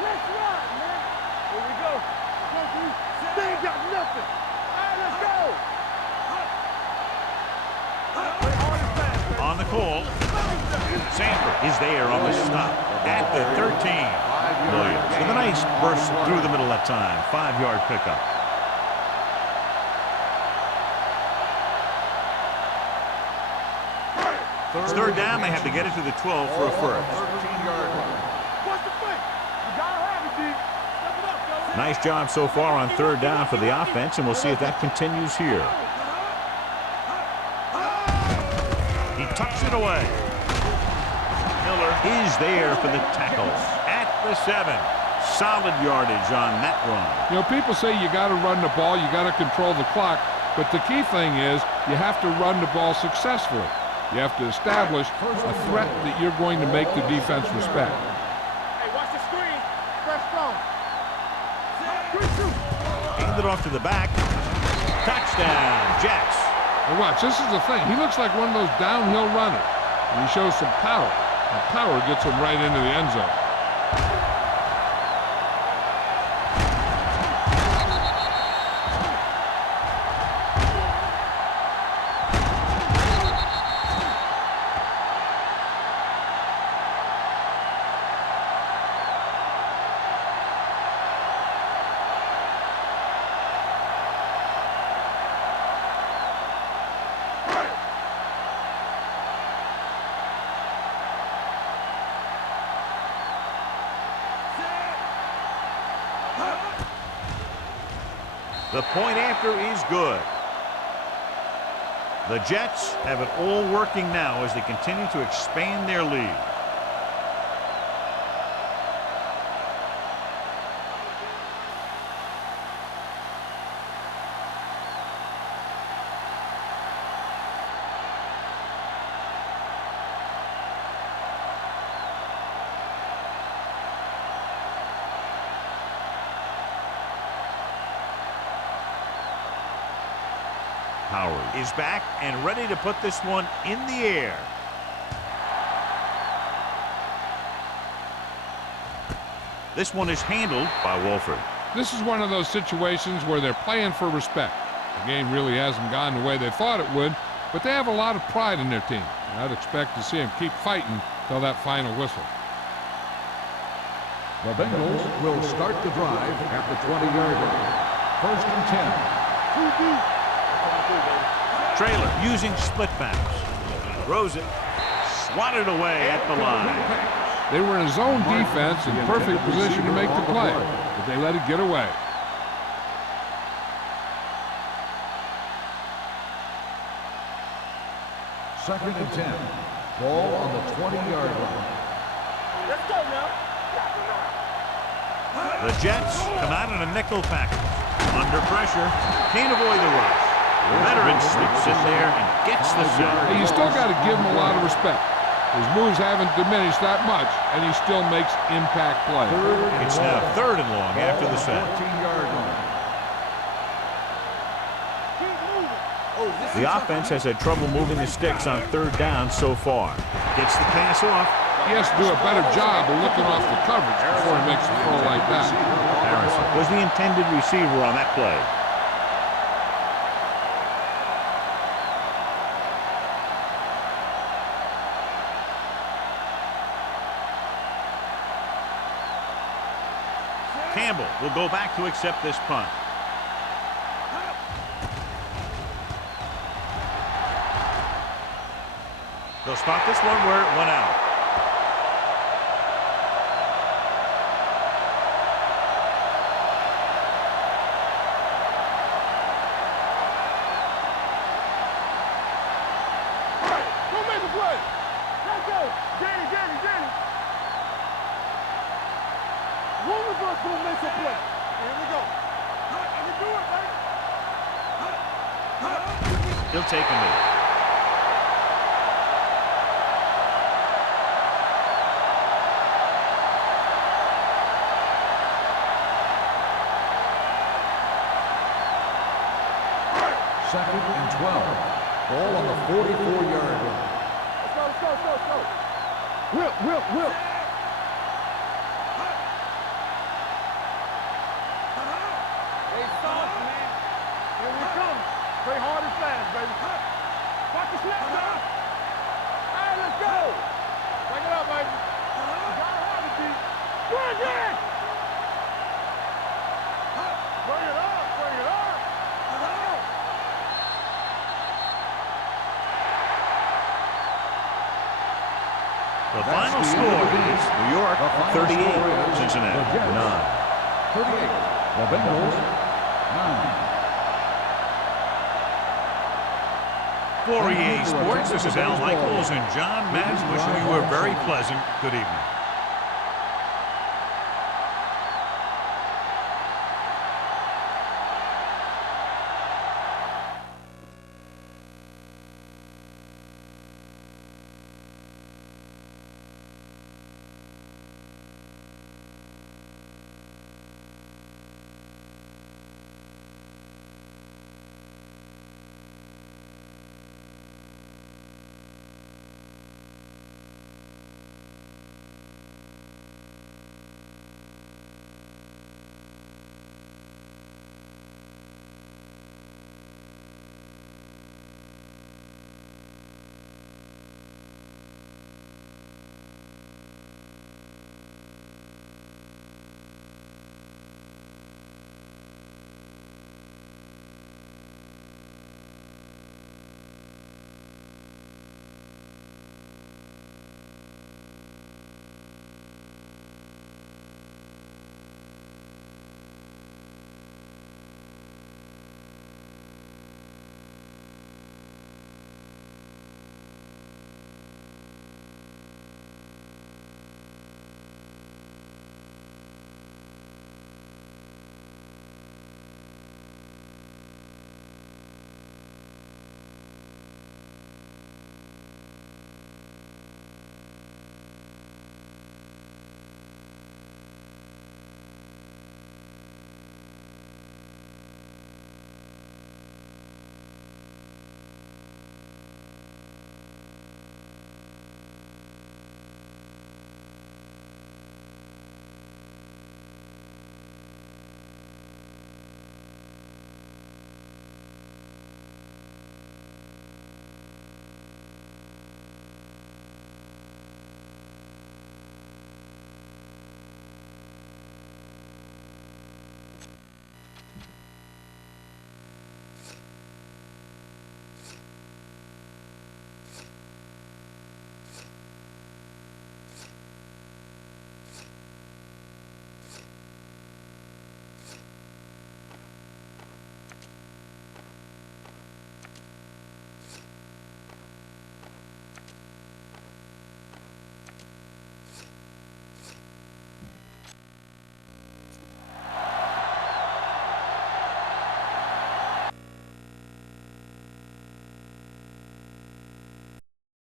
Let's ride, man. Here we go. They ain't got nothing. All right, let's go. On the call, Sanford is there on the stop at the 13. Williams with a nice burst through the middle that time. 5-yard pickup. It's third down. They have to get it to the 12 for a first. 13-yard line. What's the play? You gotta have it, D. Step it up, fellas. Nice job so far on third down for the offense, and we'll see if that continues here. He tucks it away. Miller is there for the tackle at the 7. Solid yardage on that run. You know, people say you got to run the ball, you got to control the clock, but the key thing is you have to run the ball successfully. You have to establish a threat that you're going to make the defense respect. Hey, watch the screen. Fresh strong. Hand it off to the back. Touchdown, Jets. And watch, this is the thing. He looks like one of those downhill runners. And he shows some power. And power gets him right into the end zone. The point after is good. The Jets have it all working now as they continue to expand their lead. Howard is back and ready to put this one in the air. This one is handled by Wolford. This is one of those situations where they're playing for respect. The game really hasn't gone the way they thought it would, but they have a lot of pride in their team. And I'd expect to see them keep fighting till that final whistle. The Bengals will start the drive at the 20-yard line. First and 10. Trailer using split backs. Throws it. Swatted away at the line. They were in zone defense in perfect position to make the play, but they let it get away. Second and 10. Ball on the 20-yard line. Let's go now. The Jets come out in a nickel package. Under pressure. Can't avoid the rush. The veteran slips in there and gets the sack. Hey, you still got to give them a lot of respect. His moves haven't diminished that much, and he still makes impact plays. It's now 3rd and long after the set. 14-yard line. The offense has had trouble moving the sticks on 3rd down so far. Gets the pass off. He has to do a better job of looking off the coverage before he makes a throw like that. Harrison was the intended receiver on that play. Campbell will go back to accept this punt. They'll start this one where it went out. Go make a play. Let's go. Danny. One of us gonna make a play. Here we go. Let me do it, baby. He'll take a knee. Second and 12. Ball on the 44-yard line. Let's go. Whip. Hey, soft, man. Here we come. Play hard and fast, baby. Watch the snap, man. Hey, let's go. Bring it up, baby. You gotta have it, D. Bring it! Bring it up. The final score is New York 38, Cincinnati 9. 38. The Bengals 9. For EA Sports, this is Al Michaels and John Madden wishing you a very pleasant good evening.